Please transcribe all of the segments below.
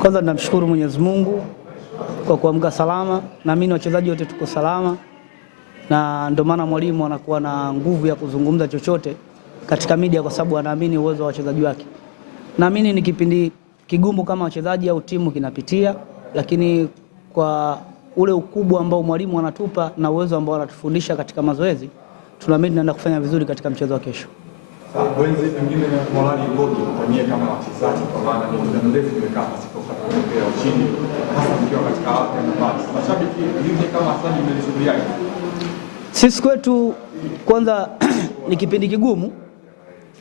Kwanza namshukuru Mwenyezi Mungu kwa kuamka salama, naamini wachezaji wote tuko salama, na ndio maana mwalimu anakuwa na nguvu ya kuzungumza chochote katika media kwa sababu anaamini uwezo wa wachezaji wake. Naamini ni kipindi kigumu kama wachezaji au timu kinapitia, lakini kwa ule ukubwa ambao mwalimu anatupa na uwezo ambao anatufundisha katika mazoezi, tunaamini tunaenda kufanya vizuri katika mchezo wa kesho. Wenzi pengine morali ngoje kwa kama wachezaji, kwa maana ni muda mrefu tumekaa pasipopata kumpea ushindi, hasa mkiwa katika afya na basi. Mashabiki hivi kama asante mmelisubiria. Sisi kwetu kwanza ni kipindi kigumu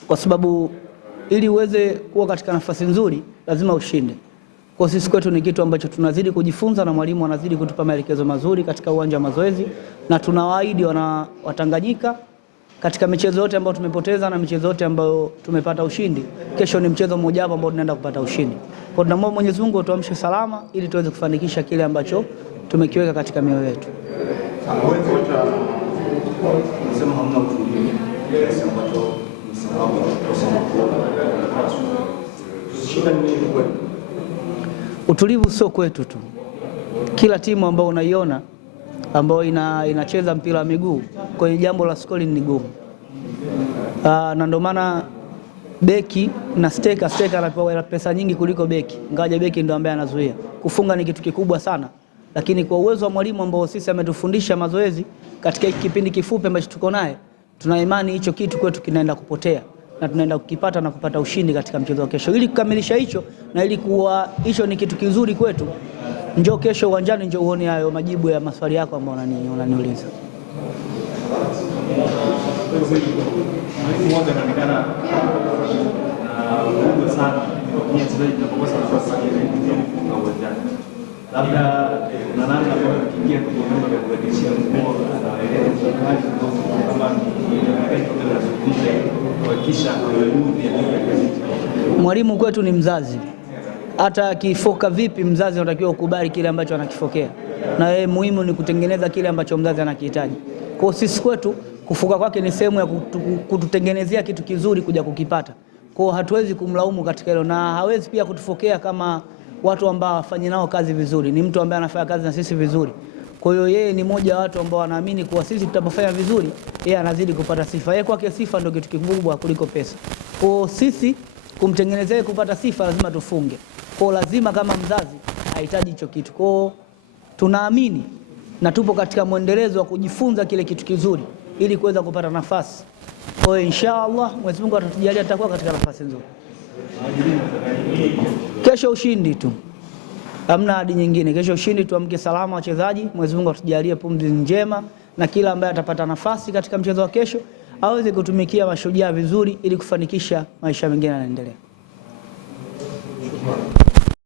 kwa sababu ili uweze kuwa katika nafasi nzuri lazima ushinde. Kwa sisi kwetu ni kitu ambacho tunazidi kujifunza na mwalimu anazidi kutupa maelekezo mazuri katika uwanja wa mazoezi, na tunawaahidi Watanganyika katika michezo yote ambayo tumepoteza na michezo yote ambayo tumepata ushindi, kesho ni mchezo mmoja hapo ambao tunaenda kupata ushindi. Kwa tunamwomba Mwenyezi Mungu atuamshe salama ili tuweze kufanikisha kile ambacho tumekiweka katika mioyo yetu. Utulivu sio kwetu tu. Kila timu ambayo unaiona ambayo inacheza mpira wa miguu kwenye jambo la scoring ni gumu. Na ndio maana beki na steka anapewa pesa nyingi kuliko beki. Ngaja beki ndio ambaye anazuia. Kufunga ni kitu kikubwa sana. Lakini kwa uwezo wa mwalimu ambao sisi ametufundisha mazoezi katika kipindi kifupi ambacho tuko naye, tuna imani hicho kitu kwetu kinaenda kupotea na tunaenda kukipata na kupata ushindi katika mchezo wa kesho. Ili kukamilisha hicho na ili kuwa hicho ni kitu kizuri kwetu, njoo kesho uwanjani, njoo uone hayo majibu ya maswali yako ambayo unaniuliza. Mwalimu kwetu ni mzazi. Hata akifoka vipi, mzazi anatakiwa ukubali kile ambacho anakifokea, na yeye muhimu ni kutengeneza kile ambacho mzazi anakihitaji. Kwa sisi kwetu kufoka kwake ni sehemu ya kututengenezea kitu kizuri kuja kukipata. Kwa hatuwezi kumlaumu katika hilo, na hawezi pia kutufokea kama watu ambao wafanye nao kazi vizuri. Ni mtu ambaye anafanya kazi na sisi vizuri. Kwa hiyo yeye ni mmoja wa watu ambao wanaamini kuwa sisi tutapofanya vizuri, yeye anazidi kupata sifa. Yeye kwake sifa ndio kitu kikubwa kuliko pesa. Kwa sisi kumtengenezea kupata sifa lazima tufunge. Kwa lazima kama mzazi hahitaji hicho kitu. Kwa tunaamini na tupo katika mwendelezo wa kujifunza kile kitu kizuri ili kuweza kupata nafasi. Kwa inshallah Mwenyezi Mungu atatujalia tutakuwa katika nafasi nzuri. Kesho ushindi tu. Hamna hadi nyingine. Kesho ushindi, tuamke salama wachezaji. Mwenyezi Mungu atujalie pumzi njema na kila ambaye atapata nafasi katika mchezo wa kesho aweze kutumikia Mashujaa vizuri ili kufanikisha maisha mengine yanaendelea.